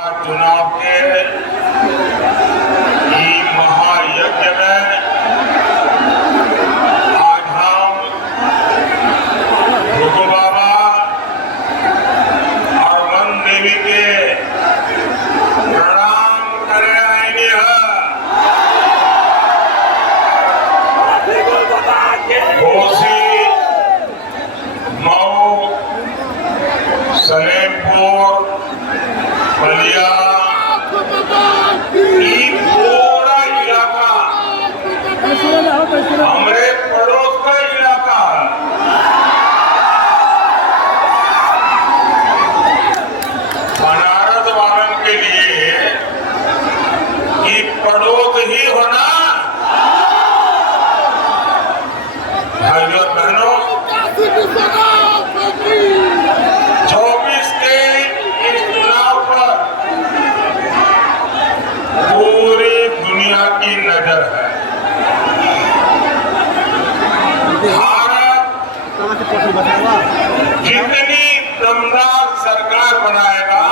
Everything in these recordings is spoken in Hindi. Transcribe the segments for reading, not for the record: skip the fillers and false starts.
चुनाव के महायज्ञ में आज हम भृगु बाबा और वन देवी के प्रणाम करे आएंगे। घोसी, मऊ, सलेमपुर, बलिया, पूरा इलाका हमारे पड़ोस का इलाका है। बनारस वालों के लिए कि पड़ोस ही होना, भाइयों बहनों, 24 के इस चुनाव पर पूरी दुनिया की नजर है। भारत जितनी दमदार सरकार बनाएगा,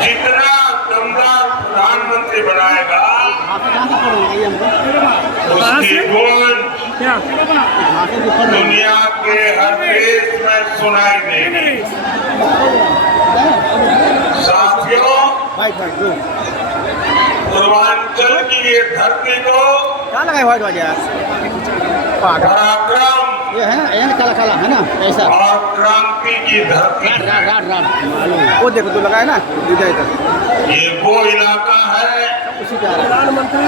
जितना दमदार प्रधानमंत्री बनाएगा, उसकी गूंज दुनिया के हर देश में सुनाई देगी। साथियों, पूर्वांचल की ये धरती को पराक्रम, ये है ना काला काला है ना ऐसा, और क्रांति की धरती है। वो देखो तो लगा है ना ये वो इलाका है प्रधानमंत्री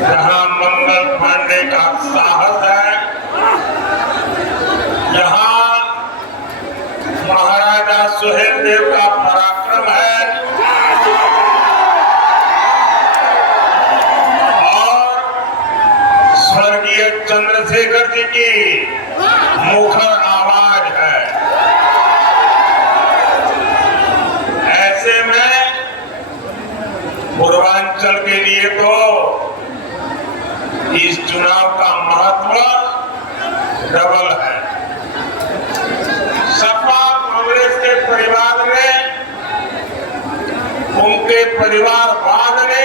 जहाँ मंगल पांडे का साहस है, जहाँ महाराजा सुहेलदेव का पराक्रम है, और स्वर्गीय चंद्रशेखर जी की मुखर आवाज है। ऐसे में पूर्वांचल के लिए तो इस चुनाव का महत्व डबल है। सपा कांग्रेस के परिवार ने, उनके परिवारवाद ने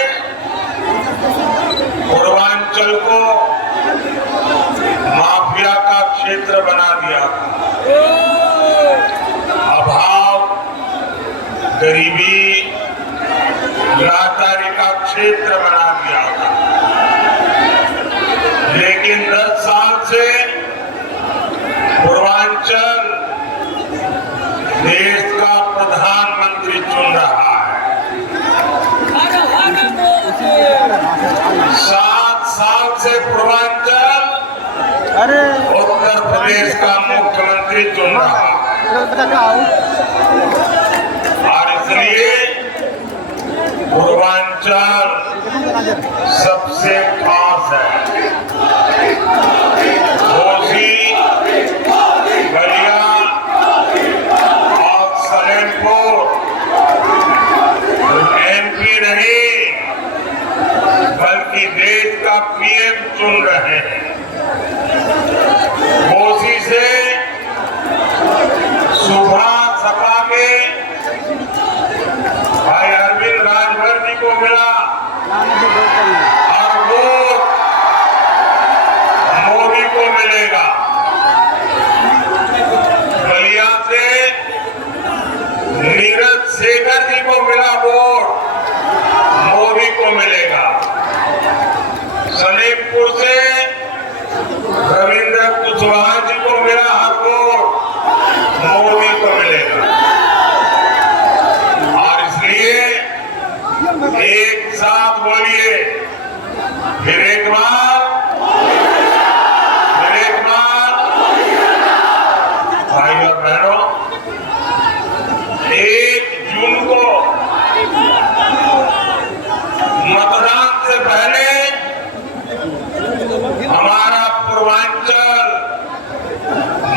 पूर्वांचल को माफिया का क्षेत्र बना दिया था। अभाव, गरीबी, लाचारी का क्षेत्र बना दिया था। लेकिन 10 साल से पूर्वांचल देश का प्रधानमंत्री चुन रहा है। 7 साल से पूर्वांचल उत्तर प्रदेश का मुख्यमंत्री चुन रहा है। और इसलिए पूर्वांचल सबसे खास है। घोसी, बलिया और सलेमपुर MP नहीं बल्कि देश का PM चुन रहे हैं। घोसी से सुबह सपा के भाई अरविंद राजभर जी को मिला और वोट मोदी को मिलेगा। बलिया से नीरज शेखर जी को मिला वोट, मोदी को मिलेगा। सलेमपुर से रविंद्र कुशवाहा जी को मिला हर वोट, मोदी को मिलेगा। और इसलिए एक साथ बोलिए, फिर एक बार, फिर एक बार। भाइयों बहनों, 1 जून को मतदान से पहले हमारा पूर्वांचल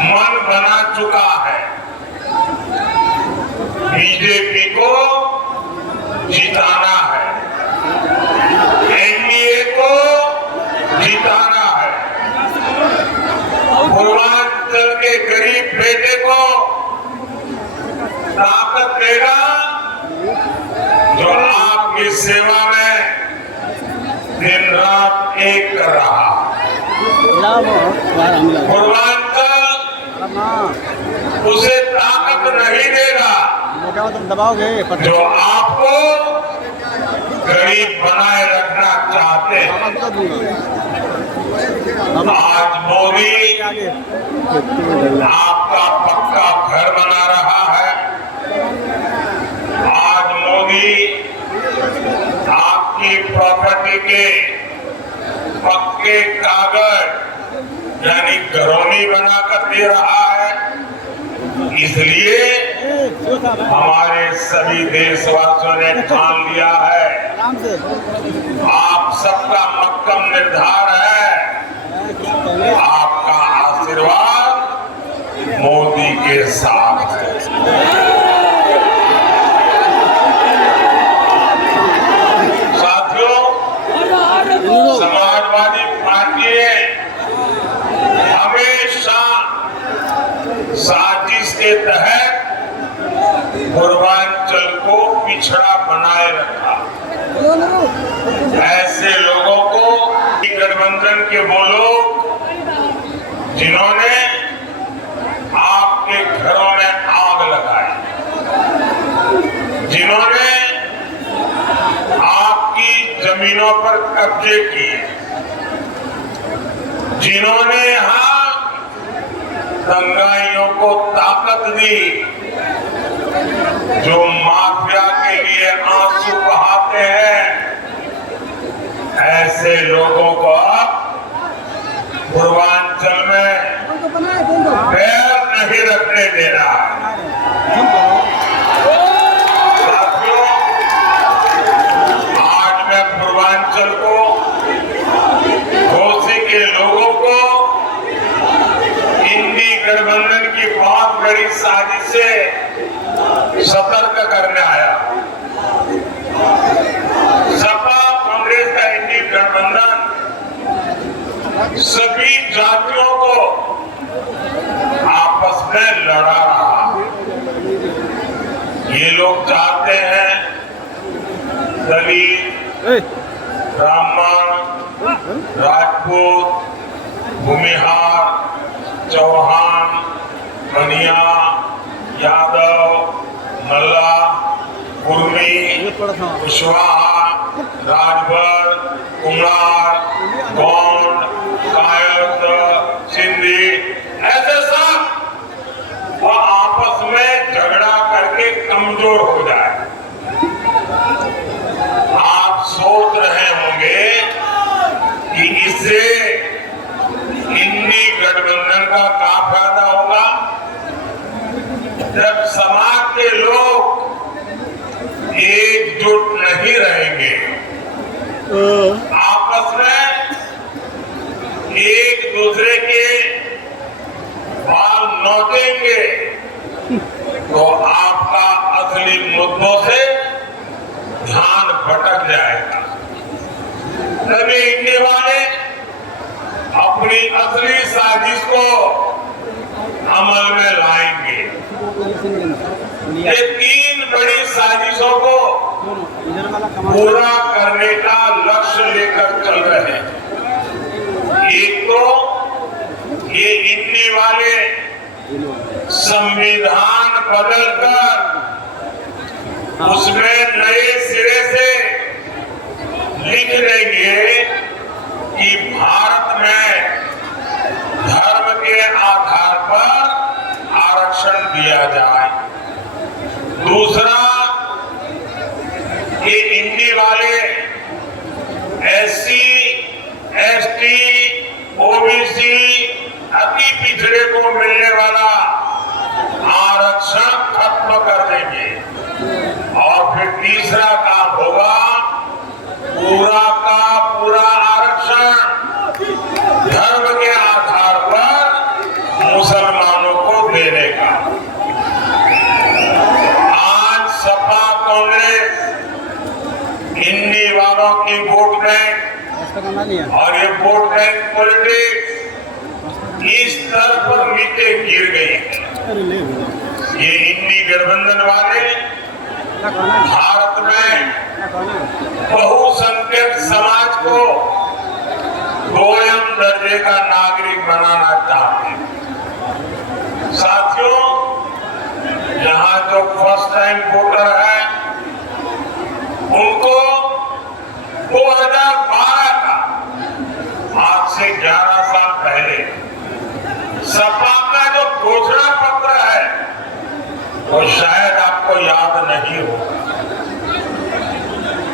मन बना चुका है। बीजेपी को जिताना है, NDA को जिताना है, पूर्वांचल के गरीब बेटे को ताकत देगा जो आपकी सेवा में दिन रात एक कर रहा। पूर्वांचल उसे ताकत नहीं देगा दबाओगे जो आपको गरीब बनाए रखना चाहते हैं। आज मोदी आपका पक्का घर बना रहा है। आज मोदी आपकी प्रॉपर्टी के पक्के कागज यानी घरौनी बनाकर दे रहा है। इसलिए हमारे सभी देशवासियों ने ठान लिया है, आप सबका मक्कम निर्धार है, आपका आशीर्वाद मोदी के साथ है। साथियों, समाजवादी पार्टी ने हमेशा साजिश के तहत पूर्वांचल को पिछड़ा बनाए रखा। ऐसे लोगों को गठबंधन के वो लोग जिन्होंने आपके घरों में आग लगाई, जिन्होंने आपकी जमीनों पर कब्जे किए, जिन्होंने यहां दंगाइयों को ताकत दी, जो माफिया के लिए आंसू बहाते हैं, ऐसे लोगों को अब पूर्वांचल में पैर नहीं रखने देना। साथियों, आज मैं पूर्वांचल को, घोसी के लोगों को इंडी गठबंधन की बहुत बड़ी साजिश से सतर्क करने आया। सपा कांग्रेस का इंडी गठबंधन सभी जातियों को आपस में लड़ा रहा। ये लोग चाहते हैं दलित, ब्राह्मण, राजपूत, भूमिहार, चौहान, बनिया, यादव, मल्ला, कुर्मी, कुशवाहा, राजभर, कुम्हार, गौंड, कायस्थ, सिंधी, ऐसे सब वो आपस में झगड़ा करके कमजोर हो जाए। आप सोच रहे होंगे कि इससे इंडी गठबंधन का क्या फायदा होगा। जब समाज के लोग एकजुट नहीं रहेंगे, आपस में एक दूसरे के बाल नोचेंगे, तो आपका असली मुद्दों से ध्यान भटक जाएगा। तभी इंडी वाले अपनी असली साजिश को अमल में लाएंगे। ये तीन बड़ी साजिशों को पूरा करने का लक्ष्य लेकर चल रहे हैं। एक तो ये इंडी वाले संविधान बदलकर उसमें नए सिरे से लिख देंगे कि भारत में धर्म के आधार पर आरक्षण दिया जाए। दूसरा, ये इंडी वाले एससी, एसटी, ओबीसी, अति पिछड़े को मिलने वाला आरक्षण खत्म कर देंगे। और फिर तीसरा काम होगा पूरा का पूरा आरक्षण धर्म के आधार पर मुसलमानों को देने का। आज सपा कांग्रेस इंडी वालों की वोट बैंक और ये वोट बैंक पॉलिटिक्स इस स्तर पर नीचे गिर गई है। ये इंडी गठबंधन वाले भारत में बहुसंख्यक समाज को दोयम दर्जे का नागरिक बनाना चाहते हैं। साथियों, यहाँ जो फर्स्ट टाइम वोटर है उनको 2012 का, आज से 11 साल पहले सपा का जो घोषणा पत्र है वो शायद आपको याद नहीं होगा।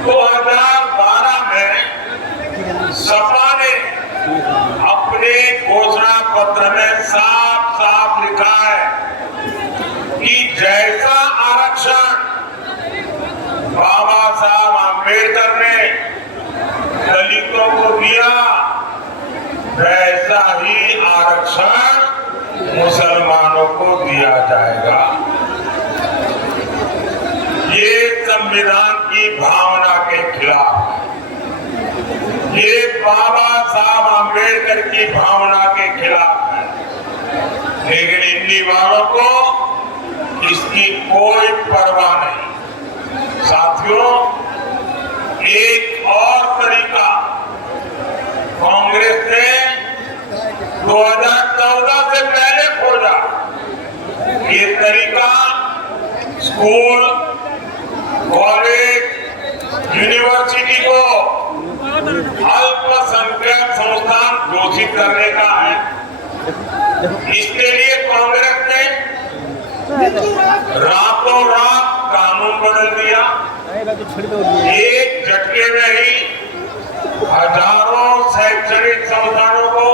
2012 में सपा ने अपने घोषणा पत्र में साफ साफ लिखा है कि जैसा आरक्षण बाबा साहब आंबेडकर ने दलितों को दिया वैसा ही आरक्षण मुसलमानों को दिया जाएगा। ये संविधान की भावना के खिलाफ है, ये बाबा साहब आंबेडकर की भावना के खिलाफ है। लेकिन इंडी वालों को इसकी कोई परवाह नहीं। साथियों, एक और तरीका कांग्रेस ने 2014 से पहले खोजा। ये तरीका स्कूल, कॉलेज, यूनिवर्सिटी को अल्पसंख्यक संस्थान घोषित करने का है। इसके लिए कांग्रेस ने रातों रात कानून बदल दिया। एक झटके में ही हजारों शैक्षणिक संस्थानों को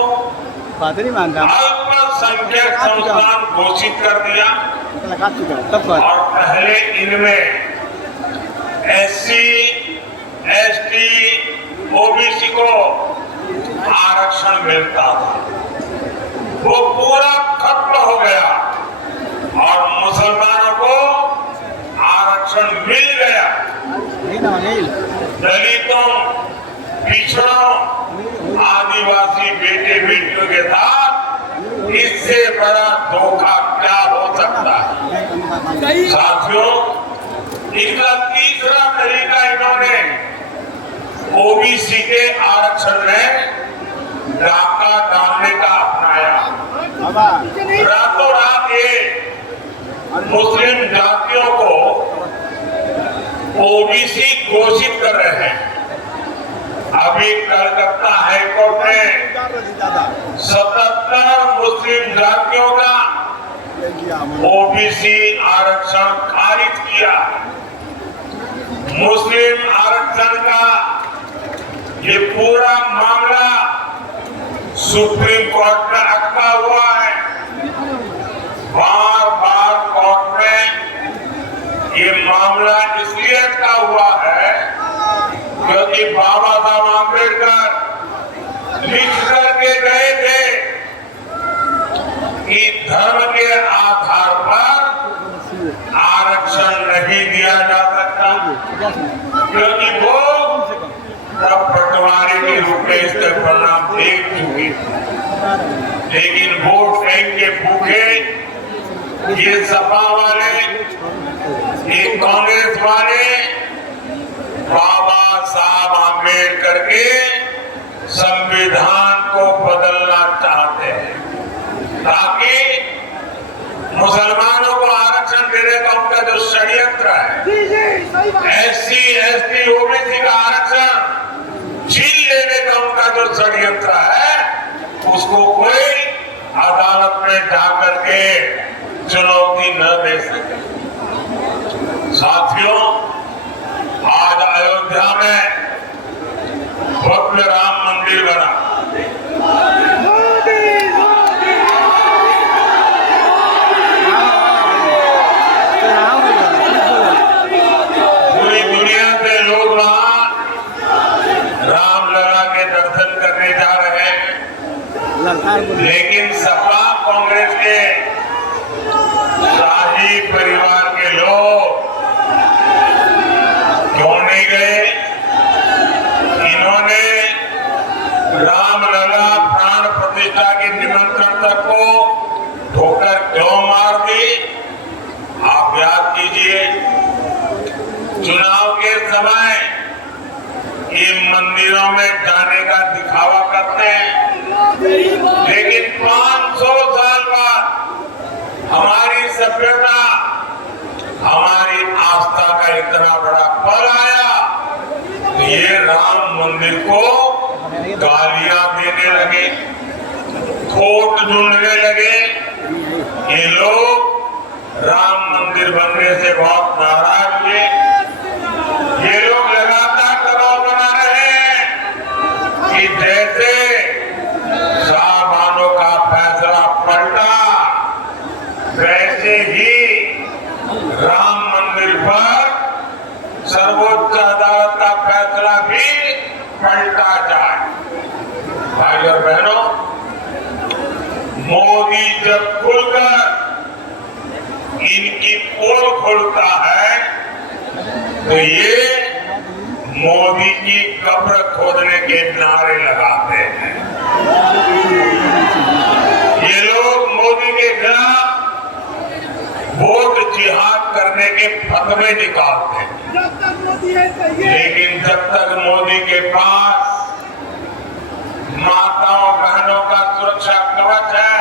अल्पसंख्यक संस्थान घोषित कर दिया। और पहले इनमें SC, ST, OBC को आरक्षण मिलता था, वो पूरा खत्म हो गया और मुसलमानों को आरक्षण मिल गया। दलितों, पिछड़ों, आदिवासी बेटे बेटियों के साथ इससे बड़ा धोखा क्या हो सकता है। साथियों, इसका तीसरा तरीका इन्होंने OBC के आरक्षण में डाका डालने का अपनाया। रातों रात ये मुस्लिम जातियों को OBC घोषित कर रहे हैं। अभी कलकत्ता हाईकोर्ट ने 77 मुस्लिम जातियों का OBC आरक्षण खारिज किया। मुस्लिम आरक्षण का ये पूरा मामला सुप्रीम कोर्ट में अटका हुआ है। बार बार कोर्ट में ये मामला इसलिए अटका हुआ है क्योंकि बाबा साहब आंबेडकर लिख करके गए थे कि धर्म के आधार पर आरक्षण नहीं दिया जा सकता, क्योंकि वो तब पटवारी के रूप में इसके परिणाम देख चुके। लेकिन वोट बैंक के भूखे ये सपा वाले, ये कांग्रेस वाले बाबा साहब आंबेडकर के संविधान को बदलना चाहते हैं ताकि मुसलमानों को आरक्षण देने का उनका जो षड्यंत्र है, SC, ST, OBC का आरक्षण छीन लेने का उनका जो षड्यंत्र है, उसको कोई अदालत में जाकर के चुनौती न दे सके। साथियों, आज अयोध्या में भव्य राम मंदिर बना। पूरी दुनिया से लोग वहां रामलला के दर्शन करने जा रहे हैं, लेकिन सपा कांग्रेस के शाही परिवार के लोग क्यों नहीं गए? इन्होंने रामलला प्राण प्रतिष्ठा के निमंत्रण तक को ठोकर क्यों मार दी? मंदिरों में जाने का दिखावा करते हैं, लेकिन 500 साल बाद हमारी सभ्यता, हमारी आस्था का इतना बड़ा पल आया, तो ये राम मंदिर को गालियां देने लगे, खोट ढूंढने लगे। ये लोग राम मंदिर बनने से बहुत नाराज हुए। ये लोग लगातार दबाव बना रहे हैं कि जैसे शाहबानों का फैसला पलटा, वैसे ही राम मंदिर पर सर्वोच्च अदालत का फैसला भी पलटा जाए। भाई और बहनों, मोदी जब खुलकर इनकी पोल खोलता है तो ये मोदी की कब्र खोदने के नारे लगाते हैं। ये लोग मोदी के खिलाफ वोट जिहाद करने के फतवे निकालते हैं, लेकिन जब तक मोदी के पास माताओं बहनों का सुरक्षा कवच है,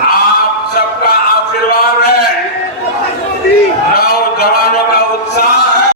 आप सबका आशीर्वाद है, नौजवानों